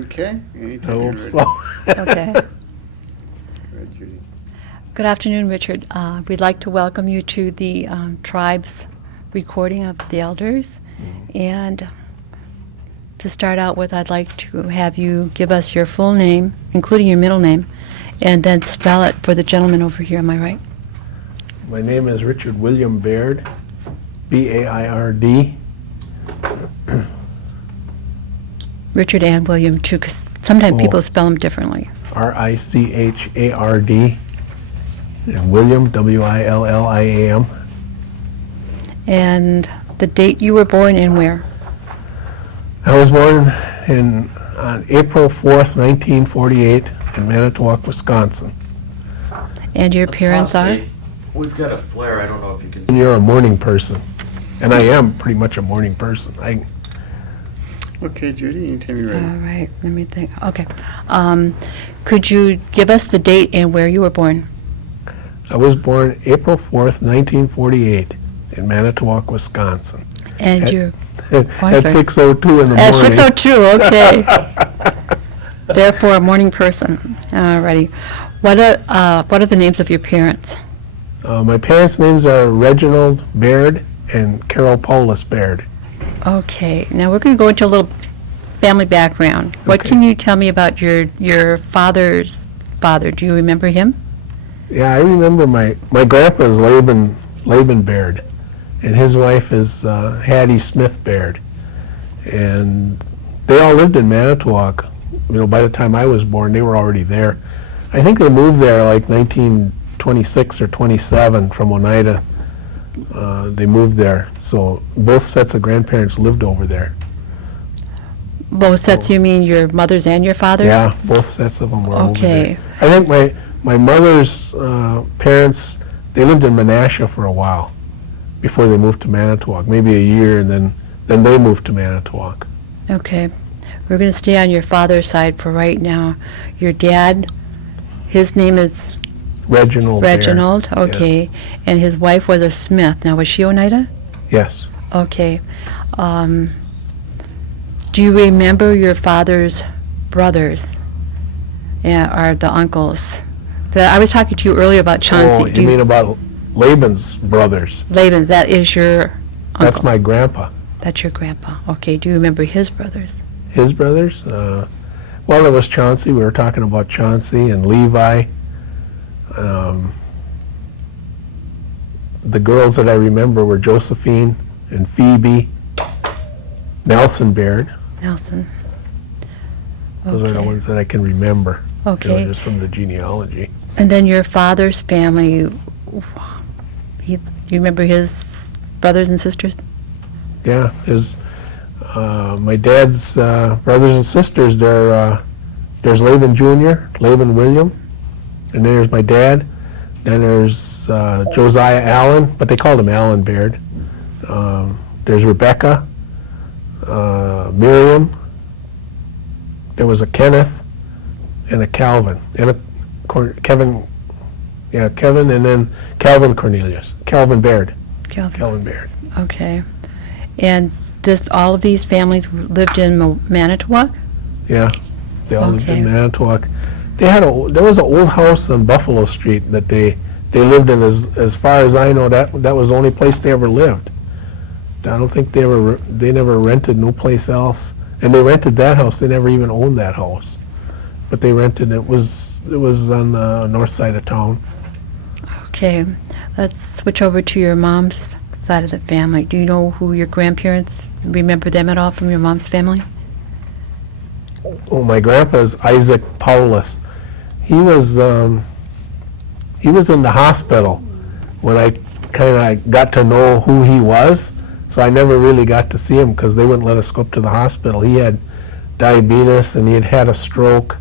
Okay. I Anytime you're hope ready. so. Okay. Go ahead, Judy. Good afternoon, Richard. We'd like to welcome you to the tribe's recording of the elders. And to start out with, I'd like to have you give us your full name, including your middle name, and then spell it for the gentleman over here on my right. My name is Richard William Baird, B-A-I-R-D. Richard and William, too, because sometimes Oh. people spell them differently. R-I-C-H-A-R-D. And William, W-I-L-L-I-A-M. And the date you were born and where? I was born on April 4th, 1948, in Manitowoc, Wisconsin. And your parents are? Hey, we've got a flare. I don't know if you can And see. you're a morning person. And I am pretty much a morning person. Okay, Judy, anytime you're All ready. right, let me think. Okay. Could you give us the date and where you were born? I was born April 4th, 1948, in Manitowoc, Wisconsin. And At- your At sorry. 6:02 in the At morning. 6:02, okay. Therefore, a morning person. All righty. What are the names of your parents? My parents' names are Reginald Baird and Carol Paulus Baird. Okay, now we're going to go into a little family background. What Okay. can you tell me about your father's father? Do you remember him? Yeah, I remember my grandpa is Laban Baird, and his wife is Hattie Smith Baird. And they all lived in Manitowoc. By the time I was born, they were already there. I think they moved there like 1926 or 27 from Oneida. They moved there, so both sets of grandparents lived over there. Both sets, you mean your mother's and your father's? Yeah, both sets of them were over Okay. there. I think my mother's parents, they lived in Menasha for a while before they moved to Manitowoc, maybe a year, and then they moved to Manitowoc. Okay. We're going to stay on your father's side for right now. Your dad, his name is Reginald Baird. Reginald, okay. And his wife was a Smith. Now, was she Oneida? Yes. Okay. Do you remember your father's brothers? Yeah, or the uncles? I was talking to you earlier about Chauncey. Oh, you mean about Laban's brothers? Laban, that is your uncle. That's my grandpa. That's your grandpa. Okay, do you remember his brothers? His brothers? Well, there was Chauncey. We were talking about Chauncey and Levi. The girls that I remember were Josephine and Phoebe, Nelson Baird. Nelson. Those are the ones that I can remember. Okay. Just from the genealogy. And then your father's family, you remember his brothers and sisters? Yeah, my dad's brothers and sisters. There's Laban Jr., Laban William, and there's my dad. Then there's Josiah Allen, but they called him Allen Baird. There's Rebecca, Miriam. There was a Kenneth and a Calvin and a Kevin. Yeah, Kevin, and then Calvin Baird. Calvin Baird. Okay. And all of these families lived in Manitowoc? Yeah, they all lived Okay. in Manitowoc. There was an old house on Buffalo Street that they lived in. As far as I know, that was the only place they ever lived. I don't think they never rented no place else. And they rented that house. They never even owned that house, but they rented. It was on the north side of town. Okay. Let's switch over to your mom's side of the family. Do you know who your grandparents, remember them at all from your mom's family? Oh, my grandpa is Isaac Paulus. He was in the hospital when I kind of got to know who he was. So I never really got to see him because they wouldn't let us go up to the hospital. He had diabetes and he had had a stroke,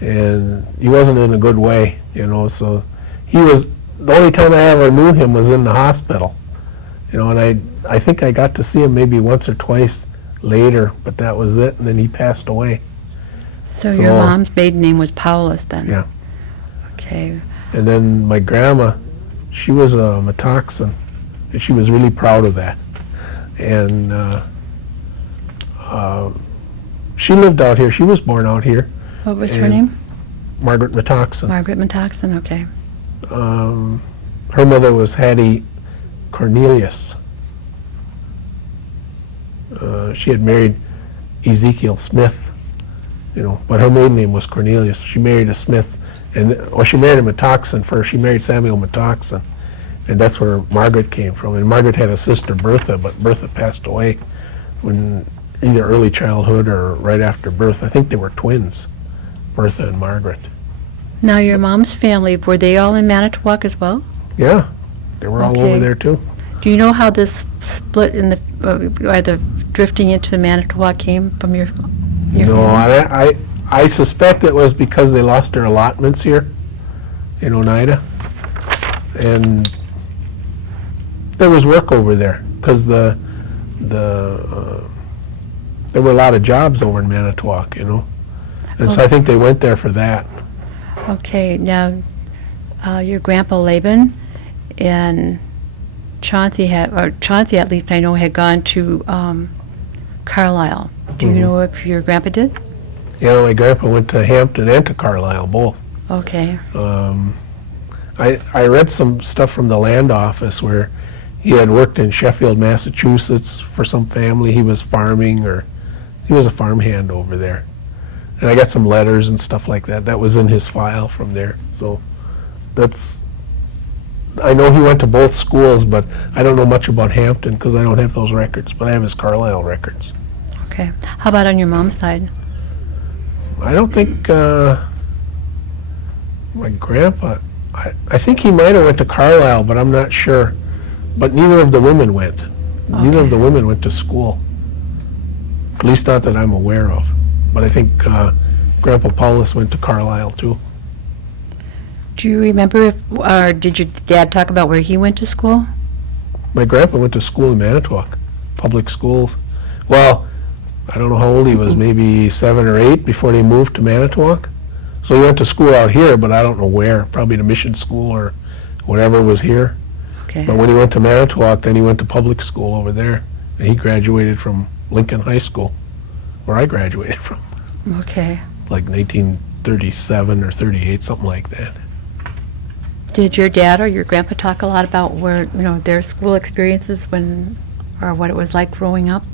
and he wasn't in a good way, so he was, the only time I ever knew him was in the hospital, and I think I got to see him maybe once or twice later, but that was it, and then he passed away. So your mom's maiden name was Paulus then? Yeah. Okay. And then my grandma, she was a Metoxen, and she was really proud of that. And She lived out here. She was born out here. What was her And name? Margaret Metoxen. Margaret Metoxen, okay. Her mother was Hattie Cornelius. She had married Ezekiel Smith, but her maiden name was Cornelius. She married a Smith, she married a Metoxen first. She married Samuel Metoxen, and that's where Margaret came from. And Margaret had a sister, Bertha, but Bertha passed away when either early childhood or right after birth. I think they were twins, Bertha and Margaret. Now, your mom's family, were they all in Manitowoc as well? Yeah, they were all Okay. over there too. Do you know how this split in the, or the drifting into the Manitowoc came from your No, family? I suspect it was because they lost their allotments here in Oneida, and there was work over there because there were a lot of jobs over in Manitowoc, and so I think they went there for that. Okay, now, your grandpa Laban and Chauncey at least I know, had gone to Carlisle. Do you know if your grandpa did? Yeah, my grandpa went to Hampton and to Carlisle, both. Okay. I read some stuff from the land office where he had worked in Sheffield, Massachusetts for some family. He was farming, or he was a farmhand over there. And I got some letters and stuff like that. That was in his file from there. So I know he went to both schools, but I don't know much about Hampton because I don't have those records, but I have his Carlisle records. Okay. How about on your mom's side? I don't think my grandpa, I think he might have went to Carlisle, but I'm not sure. But neither of the women went. Neither of Okay. the women went to school. At least not that I'm aware of. But I think Grandpa Paulus went to Carlisle too. Do you remember or did your dad talk about where he went to school? My grandpa went to school in Manitowoc, public schools. Well, I don't know how old he was, maybe 7 or 8 before they moved to Manitowoc. So he went to school out here, but I don't know where, probably the mission school or whatever was here. Okay. But when he went to Manitowoc, then he went to public school over there. And he graduated from Lincoln High School, where I graduated from, Okay. like 1937 or 38, something like that. Did your dad or your grandpa talk a lot about where, their school experiences or what it was like growing up?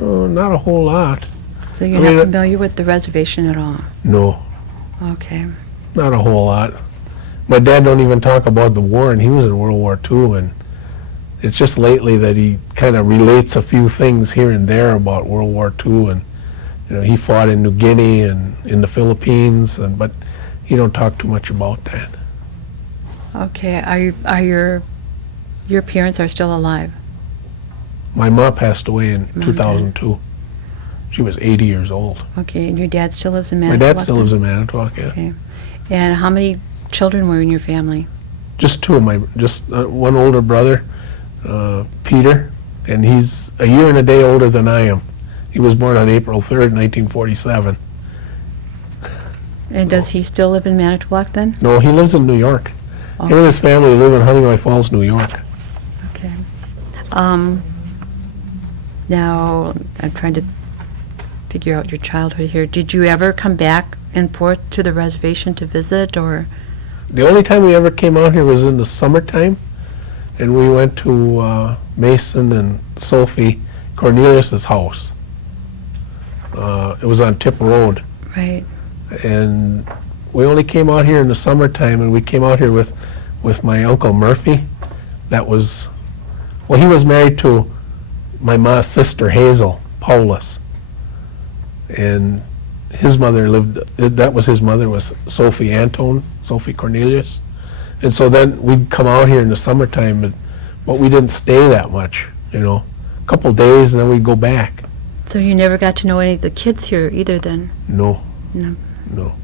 Oh, not a whole lot. So you're I mean, not familiar with the reservation at all? No, Okay. not a whole lot. My dad don't even talk about the war, and he was in World War II, and it's just lately that he kind of relates a few things here and there about World War II, and he fought in New Guinea and in the Philippines, but he don't talk too much about that. Okay. Are your parents are still alive? My mom passed away in Mom 2002. She was 80 years old. Okay. And your dad still lives in My Manitowoc? dad still lives in Manitowoc, yeah. Okay. And how many children were in your family? Just two of one older brother, Peter, and he's a year and a day older than I am. He was born on April 3rd, 1947. And does he still live in Manitowoc then? No, he lives in New York. Oh. Him and his family live in Honeywell Falls, New York. Okay. Now, I'm trying to figure out your childhood here. Did you ever come back and forth to the reservation to visit, or? The only time we ever came out here was in the summertime, and we went to Mason and Sophie Cornelius's house. It was on Tip Road, Right. and we only came out here in the summertime, and we came out here with my Uncle Murphy. He was married to my ma's sister, Hazel Paulus, and his mother was Sophie Antone, Sophie Cornelius. And so then we'd come out here in the summertime, but we didn't stay that much, a couple days, and then we'd go back. So you never got to know any of the kids here either then? No. No. No.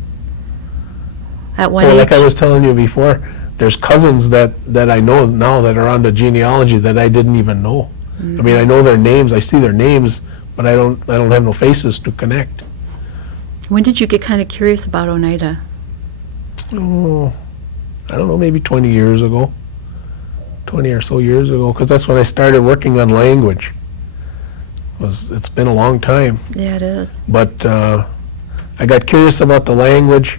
At one Well, age? like I was telling you before, there's cousins that I know now that are on the genealogy that I didn't even know. I mean, I know their names, I see their names, but I don't have no faces to connect. When did you get kind of curious about Oneida? Oh, I don't know, maybe 20 years ago. 20 or so years ago, because that's when I started working on language. It's been a long time. Yeah, it is. But I got curious about the language,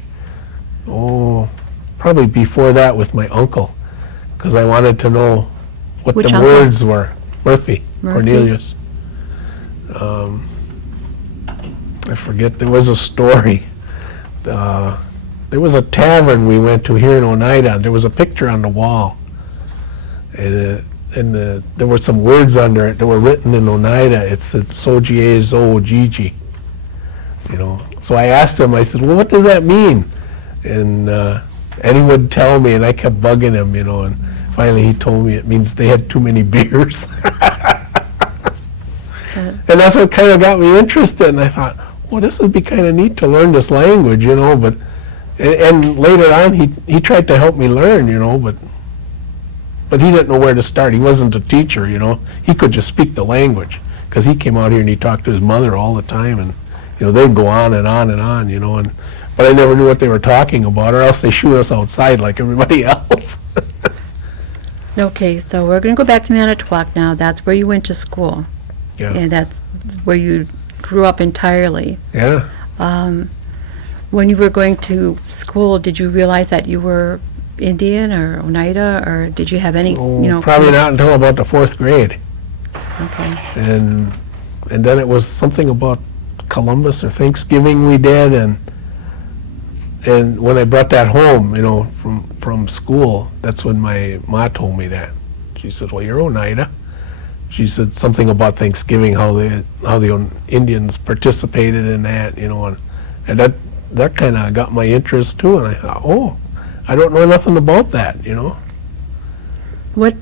probably before that with my uncle, because I wanted to know what Which the uncle? words were. Murphy. Cornelius. I forget, there was a story. There was a tavern we went to here in Oneida. There was a picture on the wall. And there were some words under it that were written in Oneida. It said, Sogie Zo Gigi. You know, so I asked him, I said, well, what does that mean? And he would tell me, and I kept bugging him, you know, and finally he told me it means they had too many beers. And that's what kind of got me interested, and I thought, well, this would be kind of neat to learn this language, you know, but, and later on he tried to help me learn, you know, but he didn't know where to start. He wasn't a teacher, you know. He could just speak the language, because he came out here and he talked to his mother all the time, and, you know, they'd go on and on and on, you know, but I never knew what they were talking about, or else they shoot us outside like everybody else. Okay, so we're going to go back to Manitowoc now. That's where you went to school. Yeah. And that's where you grew up entirely. Yeah. When you were going to school, did you realize that you were Indian or Oneida, or did you have any, you know? Probably not until about the 4th grade. Okay. And then it was something about Columbus or Thanksgiving we did, and when I brought that home, you know, from school, that's when my ma told me that. She said, well, you're Oneida. She said something about Thanksgiving, how the Indians participated in that, you know, and that kind of got my interest too, and I thought, oh, I don't know nothing about that, you know. What,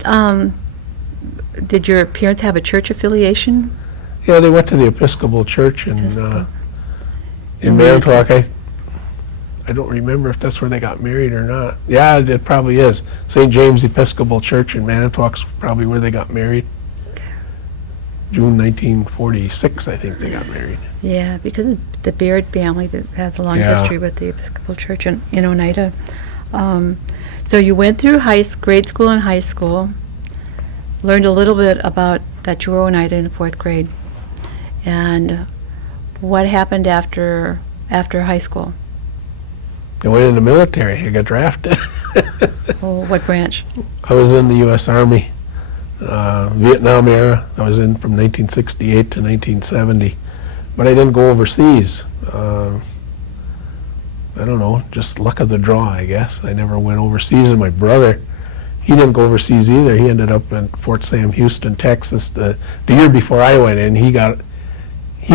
did your parents have a church affiliation? Yeah, they went to the Episcopal Church in Manitowoc. I don't remember if that's where they got married or not. Yeah, it probably is. St. James Episcopal Church in Manitowoc's probably where they got married. June 1946, I think they got married. Yeah, because of the Baird family that has a long history with the Episcopal Church in Oneida. So you went through grade school and high school, learned a little bit about that you were Oneida in the 4th grade. And what happened after high school? I went in the military. I got drafted. Oh, what branch? I was in the U.S. Army, Vietnam era. I was in from 1968 to 1970. But I didn't go overseas. I don't know, just luck of the draw, I guess. I never went overseas, and my brother, he didn't go overseas either. He ended up in Fort Sam Houston, Texas. The year before I went in, he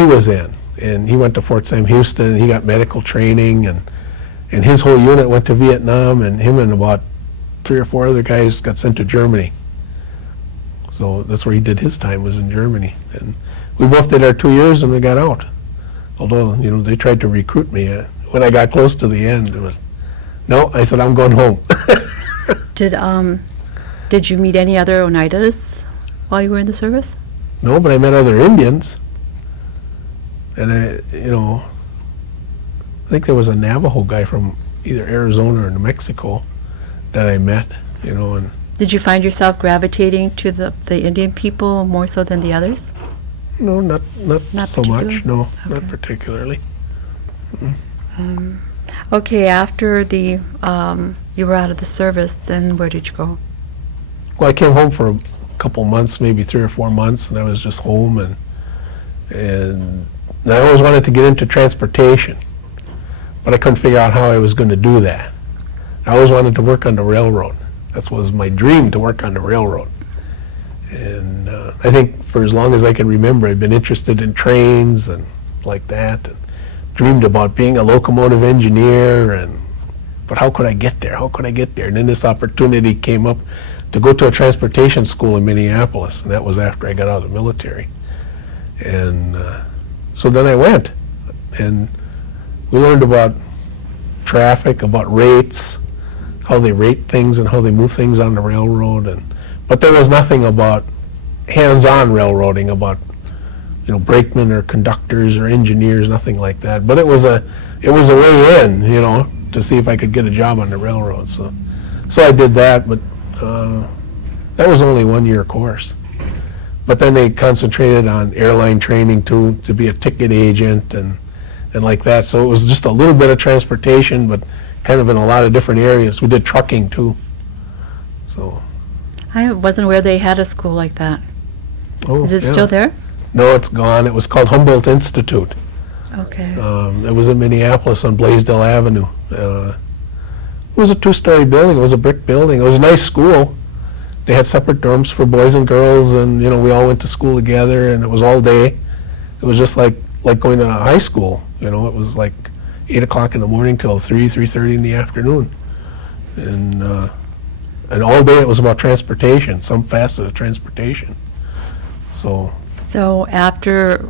was in, and he went to Fort Sam Houston, and he got medical training, and his whole unit went to Vietnam, and him and about 3 or 4 other guys got sent to Germany. So that's where he did his time, was in Germany. And we both did our 2 years, and we got out. Although, you know, they tried to recruit me. When I got close to the end, it was, no, I said, I'm going home. Did you meet any other Oneidas while you were in the service? No, but I met other Indians. And I think there was a Navajo guy from either Arizona or New Mexico that I met, you know. And Did you find yourself gravitating to the Indian people more so than the others? no, not so much. particularly? No, not Okay. particularly. Okay, after you were out of the service, then where did you go? Well, I came home for a couple months, maybe 3 or 4 months, and I was just home, and I always wanted to get into transportation, but I couldn't figure out how I was going to do that. I always wanted to work on the railroad. That was my dream, to work on the railroad. And I think for as long as I can remember, I've been interested in trains and like that, and dreamed about being a locomotive engineer, but how could I get there? How could I get there? And then this opportunity came up to go to a transportation school in Minneapolis, and that was after I got out of the military. And so then I went, and we learned about traffic, about rates, how they rate things and how they move things on the railroad, but there was nothing about hands-on railroading, about, you know, brakemen or conductors or engineers, nothing like that. But it was a way in, you know, to see if I could get a job on the railroad. So I did that, but that was only 1 year course. But then they concentrated on airline training too, to be a ticket agent and like that. So it was just a little bit of transportation, but kind of in a lot of different areas. We did trucking too. So. I wasn't aware they had a school like that. Oh, Is it yeah. still there? No, it's gone. It was called Humboldt Institute. Okay. It was in Minneapolis on Blaisdell Avenue. It was a two-story building. It was a brick building. It was a nice school. They had separate dorms for boys and girls, and we all went to school together, and it was all day. It was just like going to high school. It was like 8 o'clock in the morning till 3:30 in the afternoon, and all day it was about transportation, some facet of transportation. So after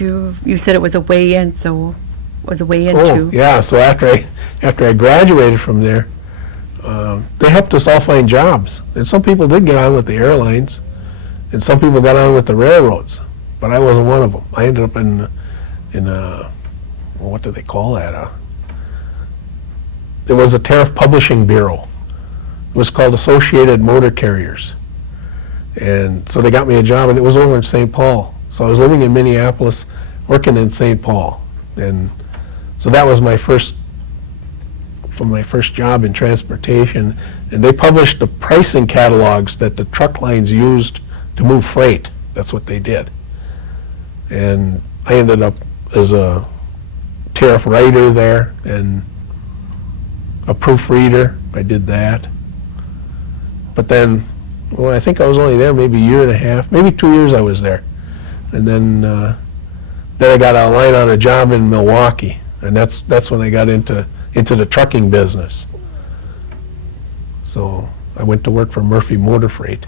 you said it was a way-in, so was a way-in Oh, to? yeah, so after I graduated from there, they helped us all find jobs. And some people did get on with the airlines, and some people got on with the railroads, but I wasn't one of them. I ended up in what do they call that? It was a tariff publishing bureau. It was called Associated Motor Carriers. And so they got me a job, and it was over in St. Paul. So I was living in Minneapolis, working in St. Paul. And so that was my first job in transportation. And they published the pricing catalogs that the truck lines used to move freight. That's what they did. And I ended up as a tariff writer there and a proofreader. I did that. But then, I think I was only there maybe a year and a half, maybe 2 years I was there. And then I got a line on a job in Milwaukee, and that's when I got into the trucking business. So I went to work for Murphy Motor Freight,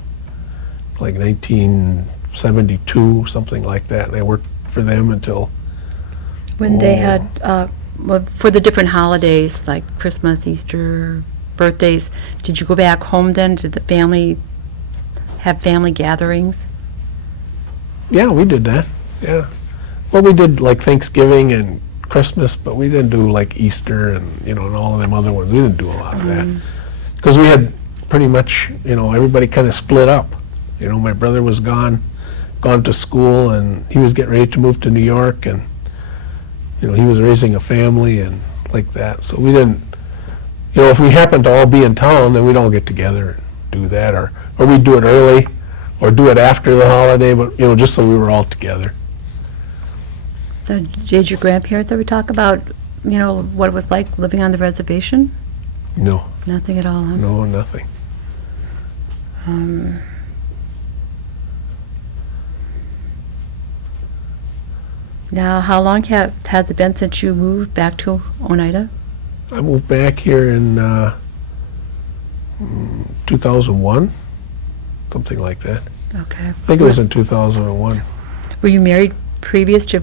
like 1972, something like that, and I worked for them until... When they had, for the different holidays, like Christmas, Easter, birthdays, did you go back home then? Did the family have family gatherings? Yeah, we did that, yeah. Well, we did like Thanksgiving and Christmas, but we didn't do like Easter and, and all of them other ones. We didn't do a lot of that. Because we had pretty much, everybody kind of split up. My brother was gone to school, and he was getting ready to move to New York, and, he was raising a family and like that. So we didn't, if we happened to all be in town, then we'd all get together and do that, or we'd do it early, or do it after the holiday, but, just so we were all together. So did your grandparents ever talk about, what it was like living on the reservation? No. Nothing at all, huh? No, nothing. Now, how long has it been since you moved back to Oneida? I moved back here in 2001, something like that. Okay. I think it was in 2001. Were you married previous to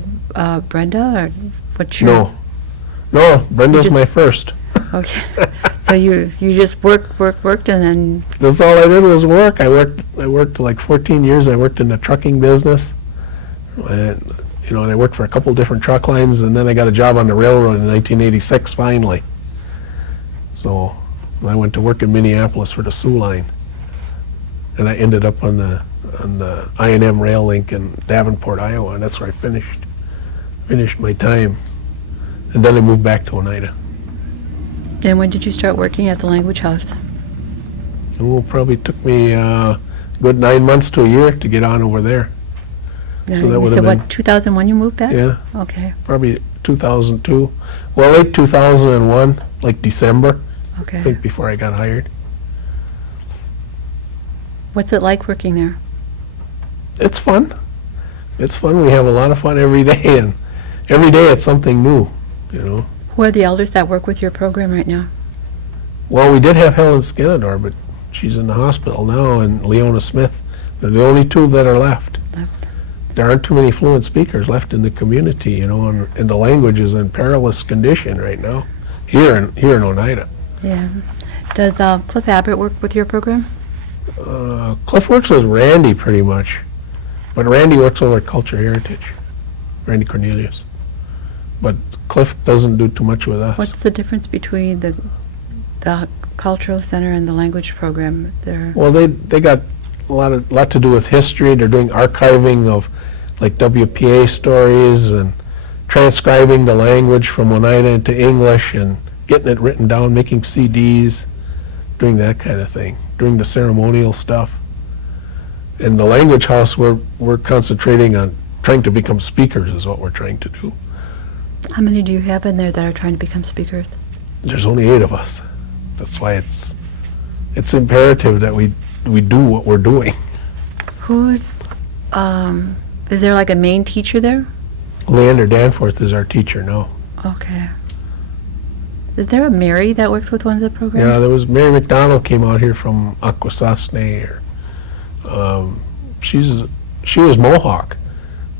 Brenda, or what's your... No, Brenda's just- my first. Okay. So you just worked, and then... That's all I did was work. I worked like 14 years. I worked in the trucking business. And I worked for a couple different truck lines, and then I got a job on the railroad in 1986 finally. So I went to work in Minneapolis for the Sioux line. And I ended up on the I&M rail link in Davenport, Iowa, and that's where I finished my time. And then I moved back to Oneida. And when did you start working at the Language House? It probably took me a good 9 months to a year to get on over there. Yeah, So that you would've said, been- what, 2001 you moved back? Yeah, Okay, probably 2002. Well, late 2001, like December, I okay. think, before I got hired. What's it like working there? It's fun. It's fun. We have a lot of fun every day, and every day it's something new, Who are the elders that work with your program right now? Well, we did have Helen Skinador, but she's in the hospital now, and Leona Smith. They're the only two that are left. There aren't too many fluent speakers left in the community, and the language is in perilous condition right now, here in Oneida. Yeah. Does Cliff Abbott work with your program? Cliff works with Randy pretty much, but Randy works over at Culture Heritage, Randy Cornelius. But Cliff doesn't do too much with us. What's the difference between the Cultural Center and the language program there? Well, they got lot to do with history. They're doing archiving of like WPA stories and transcribing the language from Oneida into English and getting it written down, making CDs, doing that kind of thing, doing the ceremonial stuff. In the language house, we're concentrating on trying to become speakers is what we're trying to do. How many do you have in there that are trying to become speakers? There's only 8 of us. That's why it's imperative that we do what we're doing. Who's, is there like a main teacher there? Leander Danforth is our teacher now. Okay. Is there a Mary that works with one of the programs? Yeah, there was Mary Mcdonald came out here from Akwesasne. She was Mohawk,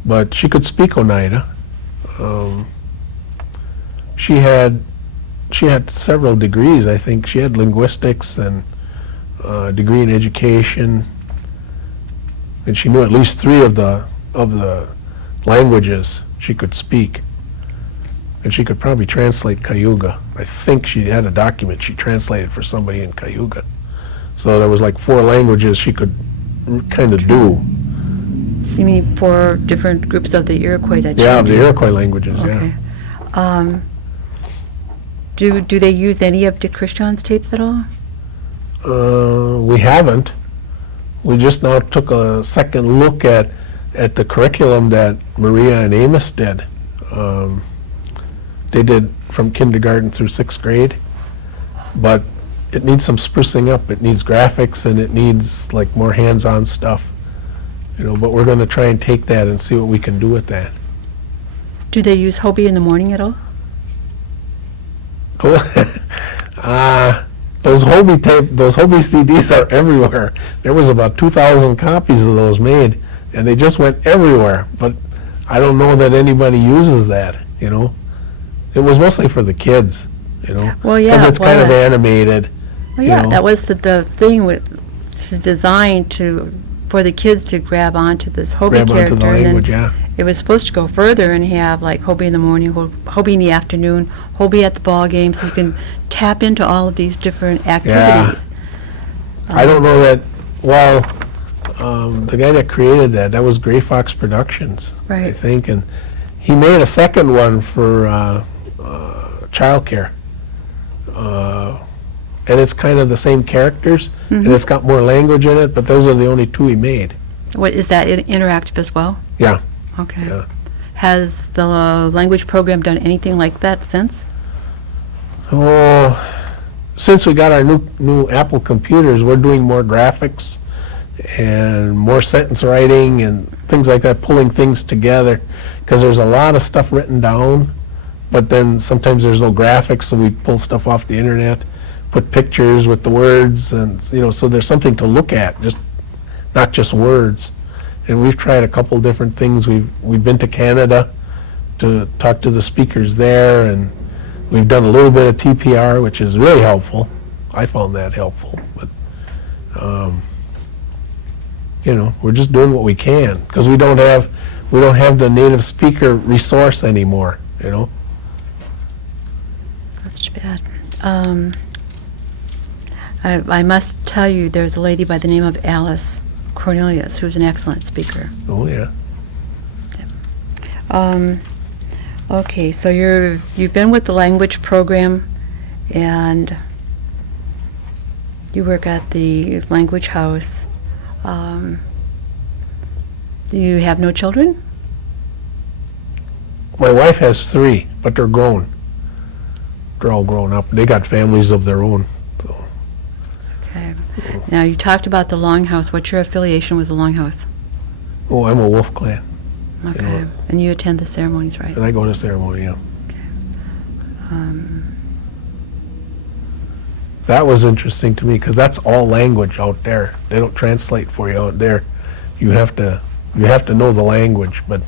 but she could speak Oneida. She had several degrees. I think she had linguistics and a degree in education, and she knew at least 3 of the languages she could speak. And she could probably translate Cayuga. I think she had a document she translated for somebody in Cayuga. So there was like 4 languages she could kind of do. You mean 4 different groups of the Iroquois that Yeah, you the do? Iroquois languages, Okay. yeah. Do they use any of Dick Christian's tapes at all? We haven't. We just now took a second look at the curriculum that Maria and Amos did. They did from kindergarten through 6th grade, but it needs some sprucing up. It needs graphics and it needs like more hands-on stuff. But we're going to try and take that and see what we can do with that. Do they use Hobie in the morning at all? Those Hobie CDs are everywhere. There was about 2,000 copies of those made, and they just went everywhere. But I don't know that anybody uses that. It was mostly for the kids. Well, yeah, because it's kind of animated. Well, yeah, that was the thing to design for the kids to grab onto this Hobie Grab onto character. the And language, then yeah. it was supposed to go further and have like Hobie in the morning, Hobie in the afternoon, Hobie at the ball game, so you can tap into all of these different activities. I don't know that. Well, the guy that created that was Gray Fox Productions, I Right. think, and he made a second one for childcare, and it's kind of the same characters, and it's got more language in it. But those are the only 2 he made. What is that interactive as well? Yeah. Okay. Yeah. Has the language program done anything like that since? Oh, since we got our new Apple computers, we're doing more graphics and more sentence writing and things like that, pulling things together, because there's a lot of stuff written down, but then sometimes there's no graphics, so we pull stuff off the internet, put pictures with the words, and so there's something to look at, just not just words. And we've tried a couple different things. We've been to Canada to talk to the speakers there, and we've done a little bit of TPR, which is really helpful. I found that helpful, but we're just doing what we can, because we don't have the native speaker resource anymore. That's too bad. I must tell you, there's a lady by the name of Alice Cornelius who's an excellent speaker. Oh yeah. Okay, so you've been with the language program, and you work at the language house. Do you have no children? My wife has 3, but they're grown. They're all grown up. They got families of their own. So. Okay. Now, you talked about the Longhouse. What's your affiliation with the Longhouse? Oh, I'm a Wolf Clan, Okay. And you attend the ceremonies, right? and I go to ceremony. Yeah. That was interesting to me, because that's all language out there. They don't translate for you out there. You have to know the language. But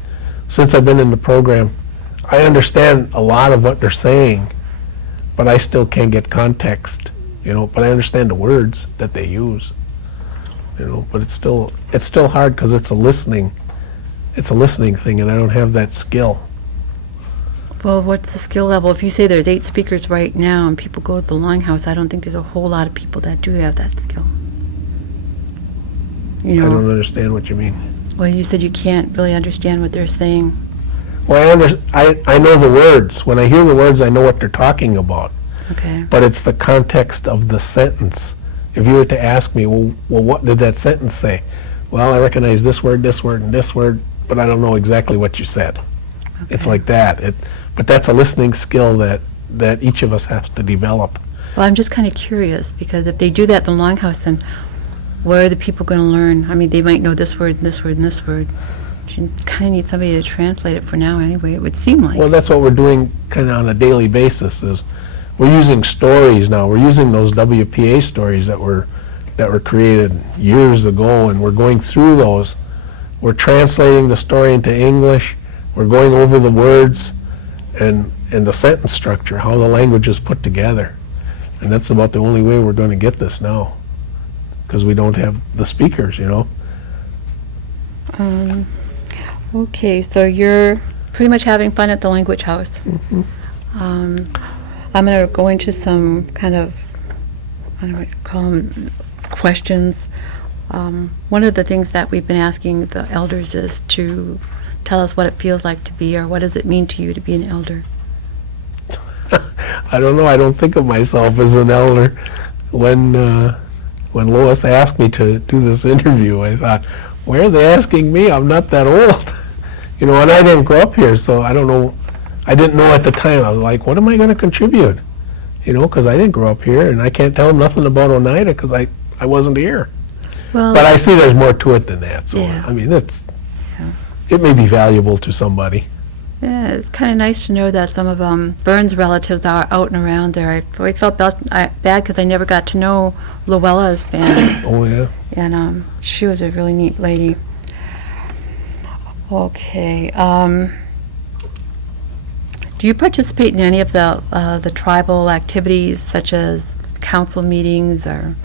since I've been in the program, I understand a lot of what they're saying, but I still can't get context. But I understand the words that they use. But it's still hard, because it's a listening thing, and I don't have that skill. Well, what's the skill level? If you say there's 8 speakers right now and people go to the Longhouse, I don't think there's a whole lot of people that do have that skill. You I know, don't understand what you mean. well, you said you can't really understand what they're saying. Well, I know the words. When I hear the words, I know what they're talking about. Okay. But it's the context of the sentence. If you were to ask me, well, what did that sentence say? Well, I recognize this word, and this word, but I don't know exactly what you said. It's Okay. like that. But that's a listening skill that each of us has to develop. Well, I'm just kind of curious, because if they do that in the Longhouse, then what are the people going to learn? I mean, they might know this word and this word and this word. You kind of need somebody to translate it for now anyway, it would seem like. Well, that's what we're doing kind of on a daily basis. Is we're using stories now. We're using those WPA stories that were created years ago, and we're going through those. We're translating the story into English. We're going over the words and the sentence structure, how the language is put together. And that's about the only way we're going to get this now, because we don't have the speakers, you know. Okay, so you're pretty much having fun at the Language House. I'm going to go into some kind of, I don't know what you call them, questions. One of the things that we've been asking the elders is to tell us what it feels like to be, or what does it mean to you to be an elder? I don't know. I don't think of myself as an elder. When Lois asked me to do this interview, I thought, why are they asking me? I'm not that old. You know, and I didn't grow up here, so I don't know. I didn't know at the time. I was like, what am I going to contribute? You know, because I didn't grow up here, and I can't tell them nothing about Oneida because I wasn't here. Well, But I see there's more to it than that. So, Yeah. I mean, Yeah. it may be valuable to somebody. yeah, it's kind of nice to know that some of Burns' relatives are out and around there. I always felt bad because I never got to know Luella's family, Oh, yeah. and she was a really neat lady. Okay. Do you participate in any of the tribal activities, such as council meetings or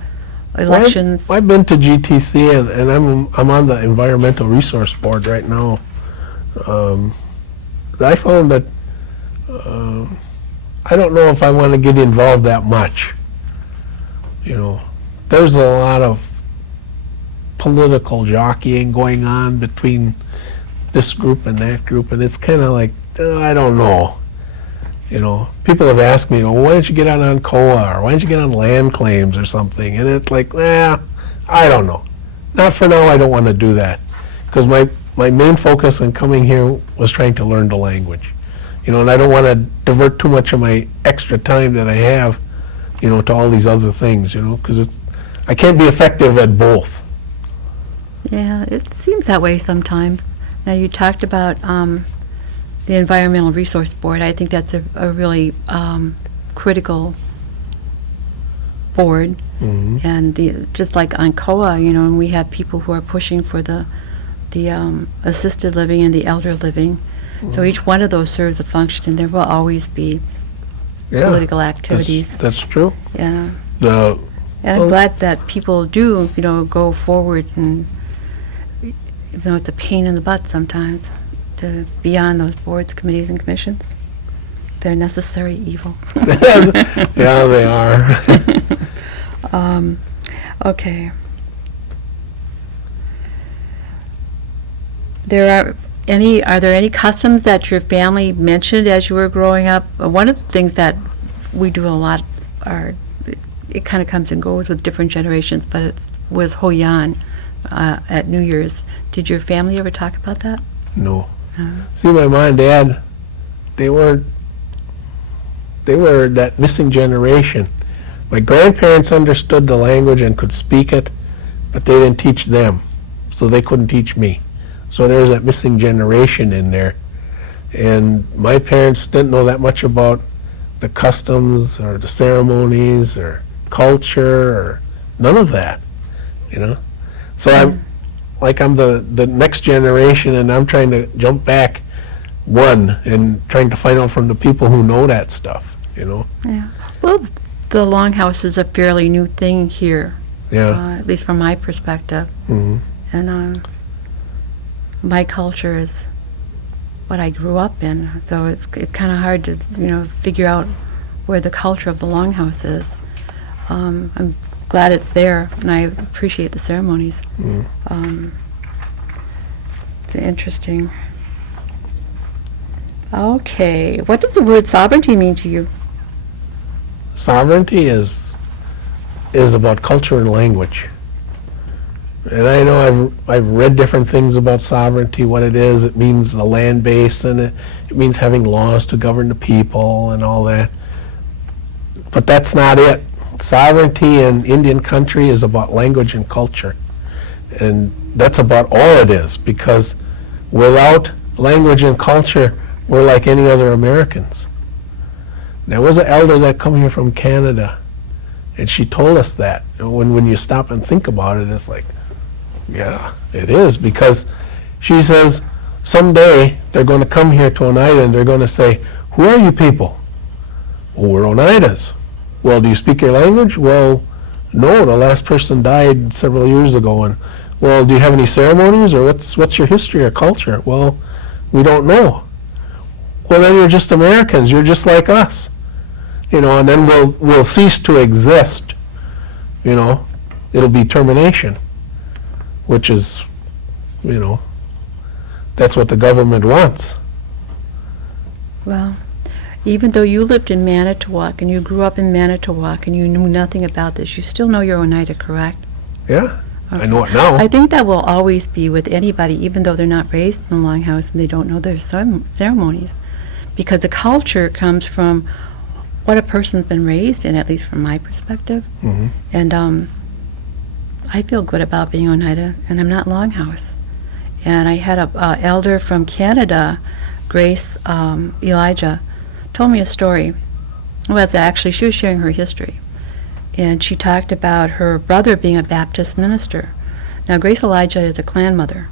elections? Well, I've been to GTC, and I'm on the Environmental Resource Board right now. I found that I don't know if I want to get involved that much. You know, there's a lot of political jockeying going on between this group and that group, and it's kind of like, I don't know. You know, people have asked me, well, why don't you get on COA, or why don't you get on land claims or something? And it's like, I don't know. Not for now. I don't want to do that, because my main focus in coming here was trying to learn the language. You know, and I don't want to divert too much of my extra time that I have, you know, to all these other things, you know, because I can't be effective at both. Yeah, it seems that way sometimes. Now, you talked about the Environmental Resource Board. I think that's a really critical board. Mm-hmm. And just like on COA, you know, and we have people who are pushing for the assisted living and the elder living. So each one of those serves a function, and there will always be political activities. That's true. Yeah. The And I'm glad that people do, you know, go forward, and even though it's a pain in the butt sometimes to be on those boards, committees, and commissions. They're necessary evil. yeah, they are. Okay. Are there any customs that your family mentioned as you were growing up? One of the things that we do a lot it kind of comes and goes with different generations, but it was Hoyan at New Year's. Did your family ever talk about that? No. See, my mom and dad, they were that missing generation. My grandparents understood the language and could speak it, but they didn't teach them, so they couldn't teach me. So there's that missing generation in there. And my parents didn't know that much about the customs or the ceremonies or culture or none of that, you know. So I'm the next generation, and I'm trying to jump back one and trying to find out from the people who know that stuff, you know. Yeah. Well, the Longhouse is a fairly new thing here. Yeah. At least from my perspective. Mm-hmm. And my culture is what I grew up in, so it's kind of hard to, you know, figure out where the culture of the Longhouse is. I'm glad it's there, and I appreciate the ceremonies. It's interesting. Okay, what does the word sovereignty mean to you? Sovereignty is about culture and language. And I know I've read different things about sovereignty, what it is. It means the land base, and it means having laws to govern the people and all that. But that's not it. Sovereignty in Indian country is about language and culture. And that's about all it is, because without language and culture, we're like any other Americans. There was an elder that come here from Canada, and she told us that. And when you stop and think about it, it's like, yeah, it is, because she says someday they're going to come here to Oneida and they're going to say, who are you people? Well, we're Oneidas. Well, do you speak your language? Well, no, the last person died several years ago. And well, do you have any ceremonies, or what's your history or culture? Well, we don't know. Well, then you're just Americans. You're just like us, and then we'll cease to exist. It'll be termination, which is, that's what the government wants. Well, even though you lived in Manitowoc and you grew up in Manitowoc and you knew nothing about this, you still know you're Oneida, correct? Yeah, Okay. I know it now. I think that will always be with anybody, even though they're not raised in the Longhouse and they don't know their ceremonies, because the culture comes from what a person's been raised in, at least from my perspective. Mhm. And I feel good about being Oneida, and I'm not Longhouse. And I had a elder from Canada, Grace Elijah, told me a story. Well, actually, she was sharing her history. And she talked about her brother being a Baptist minister. Now, Grace Elijah is a clan mother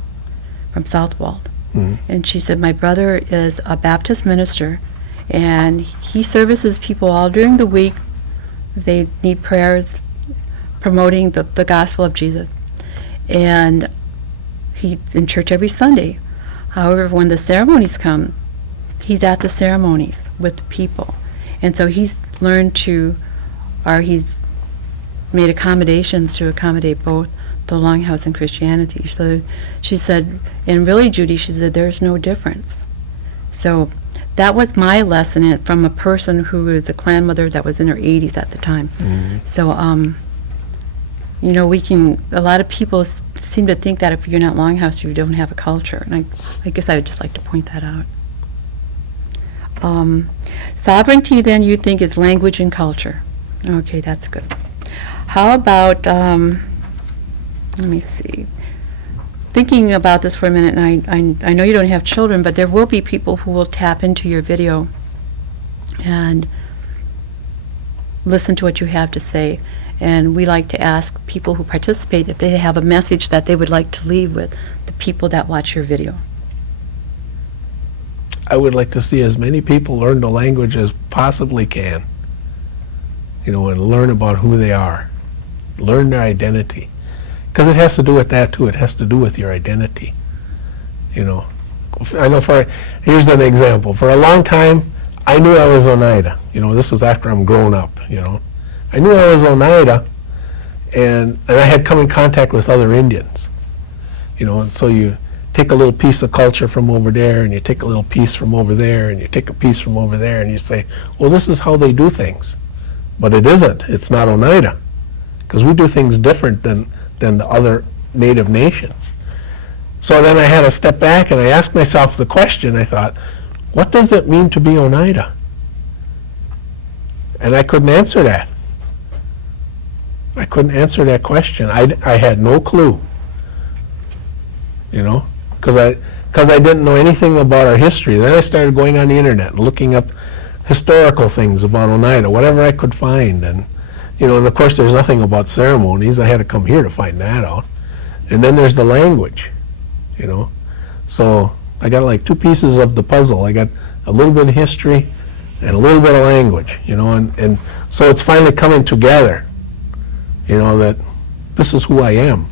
from Southwold. Mhm. And she said, my brother is a Baptist minister, and he services people all during the week. They need prayers promoting the gospel of Jesus. And he's in church every Sunday. However, when the ceremonies come, he's at the ceremonies with the people. And so he's learned he's made accommodations to accommodate both the Longhouse and Christianity. So she said, and really, Judy, she said, there's no difference. So that was my lesson from a person who was a clan mother that was in her 80s at the time. Mhm. So, a lot of people seem to think that if you're not Longhouse, you don't have a culture. And I guess I would just like to point that out. Sovereignty, then, you think is language and culture. Okay, that's good. How about, let me see. Thinking about this for a minute, and I know you don't have children, but there will be people who will tap into your video and listen to what you have to say. And we like to ask people who participate if they have a message that they would like to leave with the people that watch your video. I would like to see as many people learn the language as possibly can, and learn about who they are, learn their identity. Because it has to do with that too. It has to do with your identity. I know here's an example. For a long time, I knew I was Oneida. This was after I'm grown up, I knew I was Oneida, and I had come in contact with other Indians. And so you take a little piece of culture from over there, and you take a little piece from over there, and you take a piece from over there, and you say, well, this is how they do things. But it isn't. It's not Oneida. Because we do things different than the other native nations. So then I had to step back and I asked myself the question. I thought, what does it mean to be Oneida? And I couldn't answer that. I couldn't answer that question. I had no clue. Because I didn't know anything about our history. Then I started going on the internet and looking up historical things about Oneida, whatever I could find. And of course there's nothing about ceremonies. I had to come here to find that out. And then there's the language, So I got like two pieces of the puzzle. I got a little bit of history and a little bit of language, and so it's finally coming together, that this is who I am.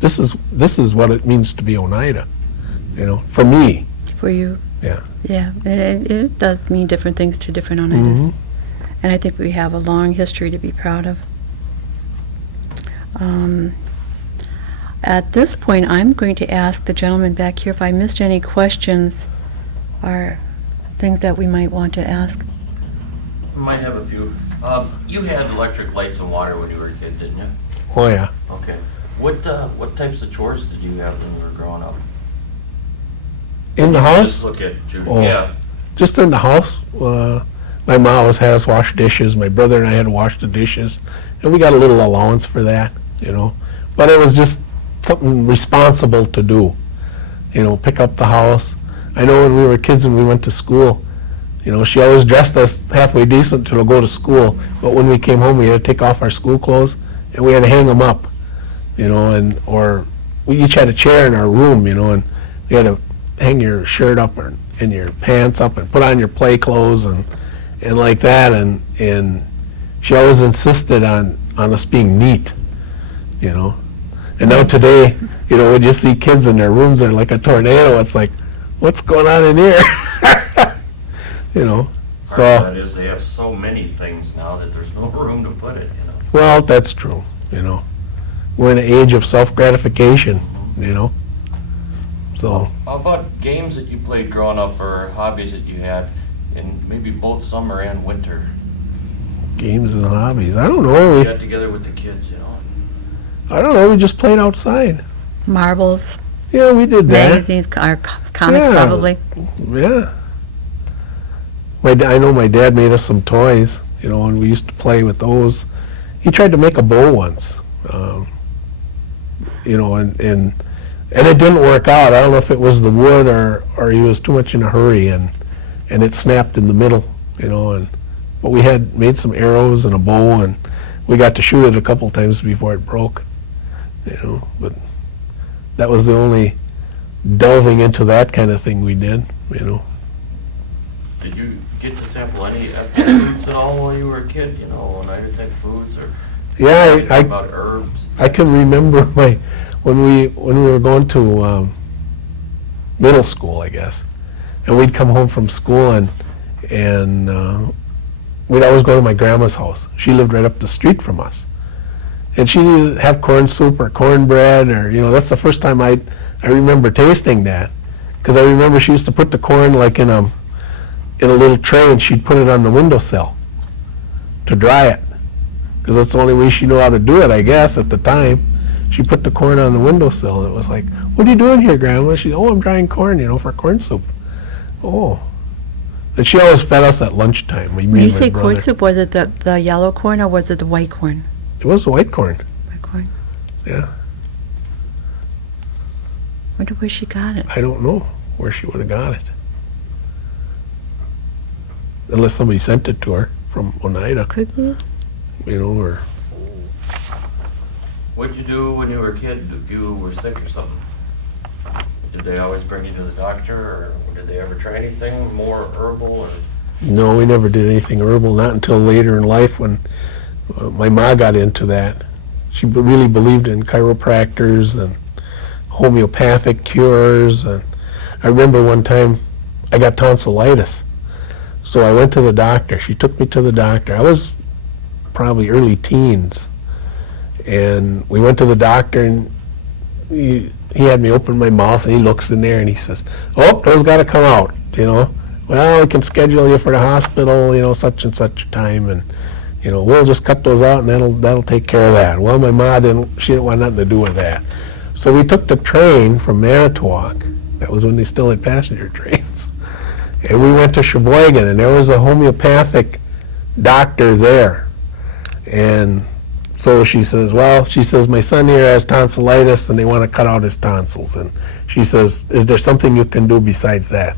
This is what it means to be Oneida, for me. For you. Yeah. Yeah, it does mean different things to different Oneidas. Mhm. And I think we have a long history to be proud of. At this point, I'm going to ask the gentleman back here if I missed any questions or things that we might want to ask. I might have a few. You had electric lights and water when you were a kid, didn't you? Oh, yeah. Okay. What types of chores did you have when you were growing up? In the house? Just look at Judy. Oh. Yeah. Just in the house. My mom always had us wash dishes. My brother and I had to wash the dishes. And we got a little allowance for that, you know. But it was just something responsible to do. You know, pick up the house. I know when we were kids and we went to school, you know, she always dressed us halfway decent to go to school. But when we came home, we had to take off our school clothes and we had to hang them up, you know, or we each had a chair in our room, you know, and we had to hang your shirt up and your pants up and put on your play clothes and like that. And she always insisted on us being neat, you know. And now today, you know, when you see kids in their rooms, they're like a tornado. It's like, what's going on in here? You know. Part of that is they have so many things now that there's no room to put it, you know. Well, that's true, you know. We're in an age of self-gratification, you know. So, How about games that you played growing up or hobbies that you had in maybe both summer and winter? games and hobbies. I don't know. We got together with the kids, you know. I don't know. We just played outside. Marbles, Yeah, we did that. magazines, or comics Yeah. probably. Yeah. I know my dad made us some toys, you know, and we used to play with those. He tried to make a bow once, you know, and it didn't work out. I don't know if it was the wood or he was too much in a hurry, and it snapped in the middle, you know. But we had made some arrows and a bow, and we got to shoot it a couple times before it broke, you know. But that was the only delving into that kind of thing we did, you know. Did you get to sample any foods at all while you were a kid, you know, Oneida type foods or Yeah, anything about herbs? I can remember when we were going to middle school, I guess, and we'd come home from school and we'd always go to my grandma's house. She lived right up the street from us, and she'd have corn soup or cornbread, or you know, that's the first time I remember tasting that, because I remember she used to put the corn like in a little tray, and she'd put it on the windowsill to dry it, because that's the only way she knew how to do it, I guess, at the time. She put the corn on the windowsill, and it was like, "What are you doing here, Grandma?" She, "Oh, I'm drying corn, you know, for corn soup." Oh. And she always fed us at lunchtime. When you say corn soup, was it the yellow corn or was it the white corn? It was the white corn, White corn. yeah. Wonder where she got it. I don't know where she would have got it. Unless somebody sent it to her from Oneida, Could be. you know, or... What'd you do when you were a kid if you were sick or something? Did they always bring you to the doctor, or did they ever try anything more herbal? Or No, we never did anything herbal, not until later in life when my ma got into that. She really believed in chiropractors and homeopathic cures. And I remember one time I got tonsillitis. So I went to the doctor. She took me to the doctor. I was probably early teens. And we went to the doctor, and he had me open my mouth, and he looks in there and he says, "Oh, those got to come out, you know. Well, we can schedule you for the hospital, you know, such and such time, and you know, we'll just cut those out, and that'll take care of that." Well, my ma didn't want nothing to do with that. So we took the train from Manitowoc. That was when they still had passenger trains. And we went to Sheboygan, and there was a homeopathic doctor there. And so she says, my son here has tonsillitis, and they want to cut out his tonsils. And she says, "Is there something you can do besides that?"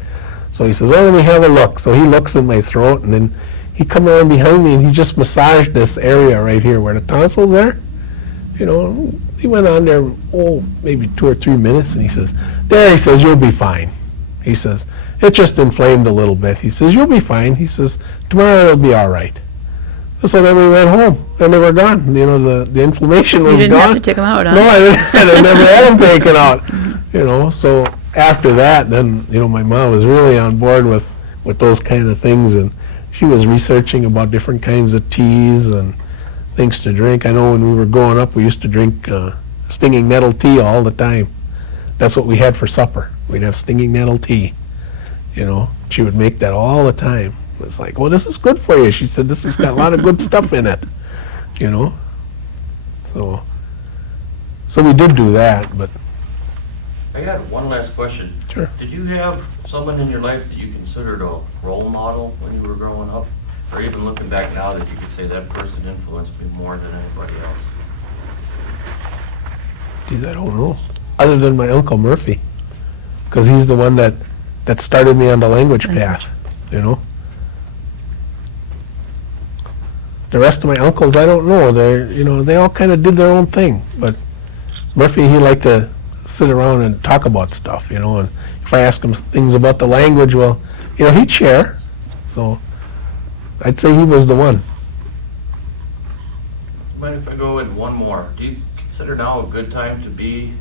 So he says, "Oh, let me have a look." So he looks in my throat, and then he come around behind me, and he just massaged this area right here where the tonsils are. You know, he went on there, maybe 2 or 3 minutes, and he says, "There," he says, "you'll be fine." He says, "It just inflamed a little bit." He says, "You'll be fine." He says, "Tomorrow it'll be all right." So then we went home, and they were gone. You know, the inflammation was gone. You didn't have to take them out, huh? No, I never had them taken out. You know, so after that, then, you know, my mom was really on board with those kind of things, and she was researching about different kinds of teas and things to drink. I know when we were growing up, we used to drink stinging nettle tea all the time. That's what we had for supper. We'd have stinging nettle tea. You know, she would make that all the time. It was like, well, this is good for you. She said, this has got a lot of good stuff in it. You know, so we did do that, but. I got one last question. Sure. Did you have someone in your life that you considered a role model when you were growing up? Or even looking back now that you could say that person influenced me more than anybody else? Geez, I don't know. Other than my Uncle Murphy, because he's the one that started me on the language path, you know. The rest of my uncles, I don't know. They all kind of did their own thing. But Murphy, he liked to sit around and talk about stuff, you know. And if I asked him things about the language, well, you know, he'd share. So I'd say he was the one. Mind if I go in one more? Do you consider now a good time to be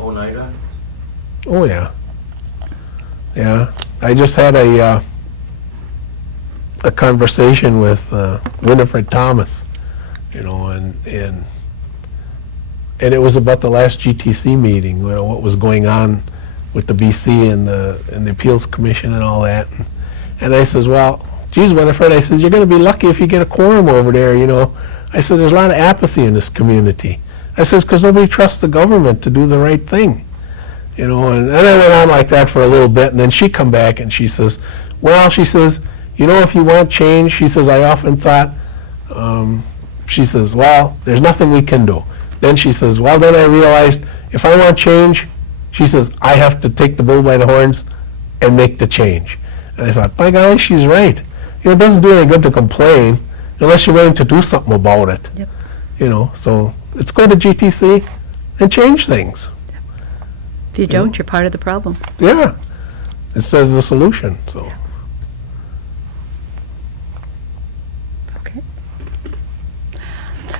Oneida? Oh yeah, yeah. I just had a conversation with Winifred Thomas, you know, and it was about the last GTC meeting, you know, what was going on with the BC and the Appeals Commission and all that. And I says, well, geez, Winifred, I said, you're going to be lucky if you get a quorum over there, you know. I said, there's a lot of apathy in this community. I says, because nobody trusts the government to do the right thing. You know, and I went on like that for a little bit, and then she come back and she says, well, she says, you know, if you want change, she says, I often thought, she says, well, there's nothing we can do. Then she says, well, then I realized if I want change, she says, I have to take the bull by the horns and make the change. And I thought, by golly, she's right. You know, it doesn't do any good to complain unless you're willing to do something about it. Yep. You know, so let's go to GTC and change things. If you don't, you're part of the problem. Yeah, instead of the solution, so. Okay.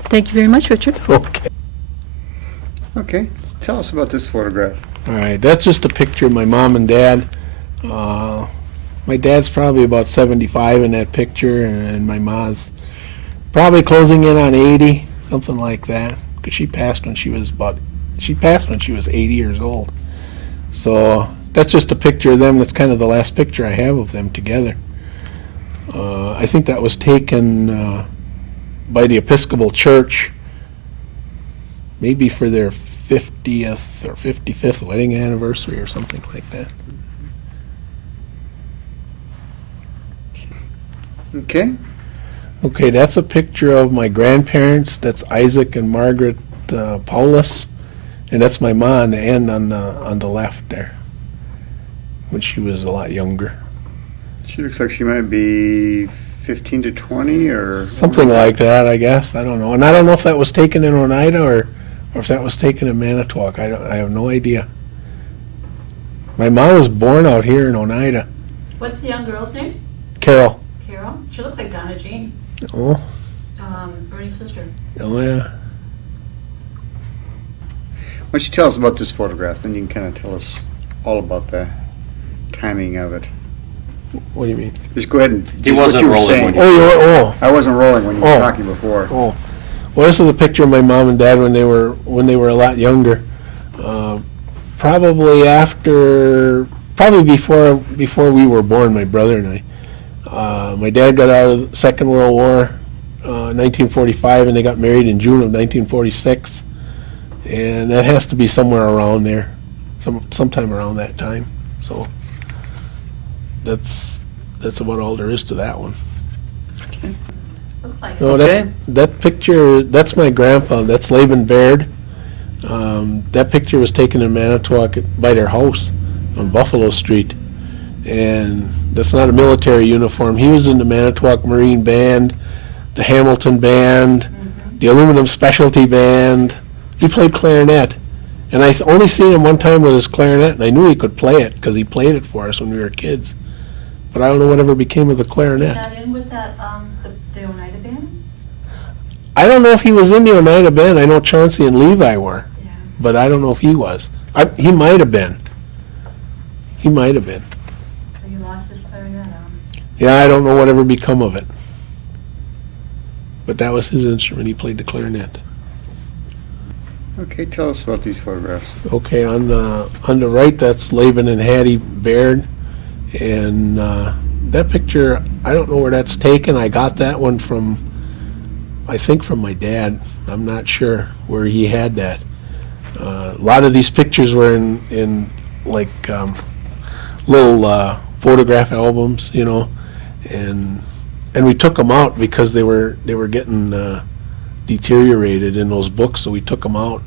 Thank you very much, Richard. Okay. Okay, tell us about this photograph. All right, that's just a picture of my mom and dad. My dad's probably about 75 in that picture, and my ma's probably closing in on 80, something like that, because she passed when she was 80 years old. So that's just a picture of them. That's kind of the last picture I have of them together. I think that was taken by the Episcopal Church, maybe for their 50th or 55th wedding anniversary or something like that. Okay, Okay, that's a picture of my grandparents. That's Isaac and Margaret Paulus, and that's my ma on the end on the left there, when she was a lot younger. she looks like she might be 15 to 20 or... Something like that, I guess. I don't know. And I don't know if that was taken in Oneida or if that was taken in Manitowoc. I have no idea. My mom was born out here in Oneida. What's the young girl's name? Carol. Carol? She looks like Donna Jean, Oh, Bernie's sister. oh yeah. Why don't you tell us about this photograph, then you can kind of tell us all about the timing of it. What do you mean? Just go ahead and... He just what wasn't you were rolling saying. when you- Oh, I wasn't rolling when you were Oh. talking before. oh. Well, this is a picture of my mom and dad when they were a lot younger. Probably before we were born, my brother and I. My dad got out of the Second World War, 1945, and they got married in June of 1946. And that has to be somewhere around there, sometime around that time. So that's about all there is to that one. Looks like No, Okay. that picture, that's my grandpa, that's Laban Baird. That picture was taken in Manitowoc by their house on Buffalo Street. And that's not a military uniform. He was in the Manitowoc Marine Band, the Hamilton Band, the Aluminum Specialty Band. He played clarinet. And I only seen him one time with his clarinet, and I knew he could play it because he played it for us when we were kids. But I don't know whatever became of the clarinet. Not in with that, the Oneida band? I don't know if he was in the Oneida Band. I know Chauncey and Levi were, Yeah. but I don't know if he was. He might have been. He might have been. So he lost his clarinet. Yeah, I don't know whatever become of it. but that was his instrument. He played the clarinet. Okay, tell us about these photographs. Okay, on the right, that's Laban and Hattie Baird, and that picture, I don't know where that's taken. I got that one from, I think, from my dad. I'm not sure where he had that. A lot of these pictures were in like little photograph albums, you know, and we took them out because they were getting deteriorated in those books, so we took them out.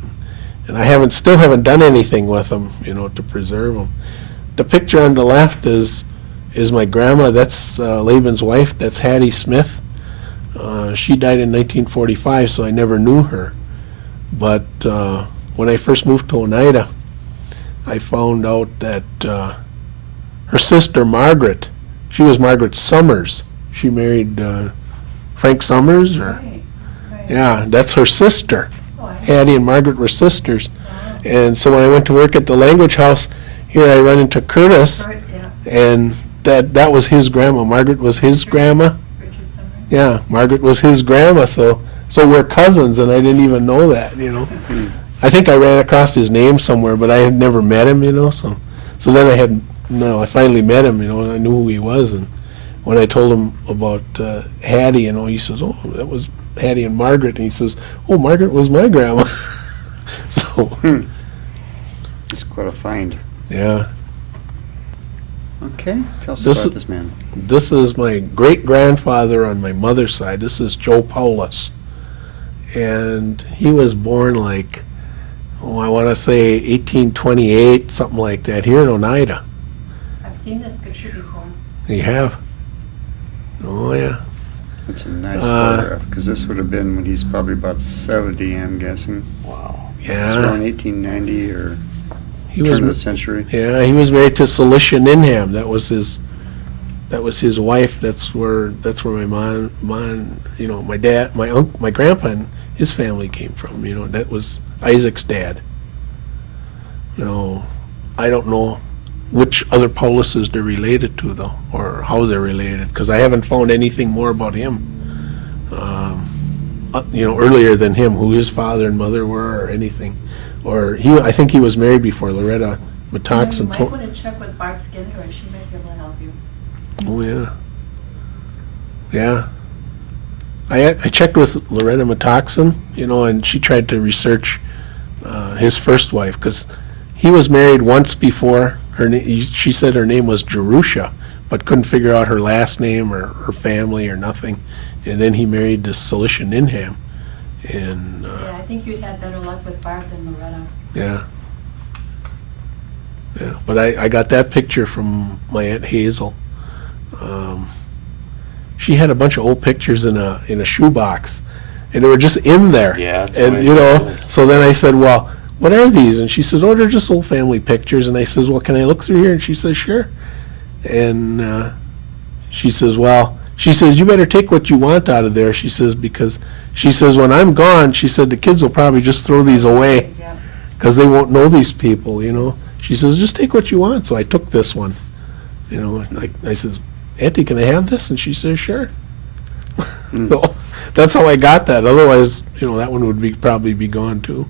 And I still haven't done anything with them, you know, to preserve them. The picture on the left is my grandma. That's Laban's wife. That's Hattie Smith. She died in 1945, so I never knew her. But when I first moved to Oneida, I found out that her sister Margaret, she was Margaret Summers. She married Frank Summers, or Right, right. yeah, that's her sister. Oh, I- Hattie and Margaret were sisters. wow. And so when I went to work at the language house, here I run into Curtis, Right, yeah. and that was his grandma. Margaret was his grandma. Richard Summers. Yeah, Margaret was his grandma, so we're cousins, and I didn't even know that, you know. I think I ran across his name somewhere, but I had never met him, you know, so then I finally met him, you know, and I knew who he was, and when I told him about Hattie, you know, he says, oh, that was Hattie and Margaret, and he says, oh, Margaret was my grandma. So, It's quite a find. yeah. Okay, tell us This about is- this man. This is my great-grandfather on my mother's side. This is Joe Paulus. And he was born like, I want to say 1828, something like that, here in Oneida. I've seen this picture before. You have? Oh, yeah. It's a nice Uh, photograph, because this would have been when he's probably about 70, I'm guessing. So Yeah. in 1890 or He turn of the was, century. yeah, he was married to Celicia Ninham. That was his wife. That's where my mom, you know, my dad, my grandpa and his family came from, you know. That was Isaac's dad. You know, I don't know which other Pauluses they're related to, though, or how they're related, because I haven't found anything more about him, you know, earlier than him, who his father and mother were, or anything. Or I think he was married before Loretta You Metoxen. might want to check with Barb Skinner, and she might be able to help you. Oh, yeah. Yeah. I checked with Loretta Metoxen, you know, and she tried to research his first wife, because he was married once before. She said her name was Jerusha, but couldn't figure out her last name or her family or nothing. And then he married this Celicia Ninham. And, Yeah, I think you'd have better luck with Barb than Loretta. yeah. Yeah, but I got that picture from my Aunt Hazel. She had a bunch of old pictures in a shoebox, and they were just in there. Yeah, that's And, the way you it know, is. so then I said, well, what are these? And she says, oh, they're just old family pictures. And I says, well, can I look through here? And she says, sure. And she says, you better take what you want out of there. She says, because she says, when I'm gone, she said, the kids will probably just throw these away Yeah. because they won't know these people, you know. She says, just take what you want. So I took this one, you know. I says, Auntie, can I have this? And she says, sure. So that's how I got that. Otherwise, you know, that one would probably be gone too.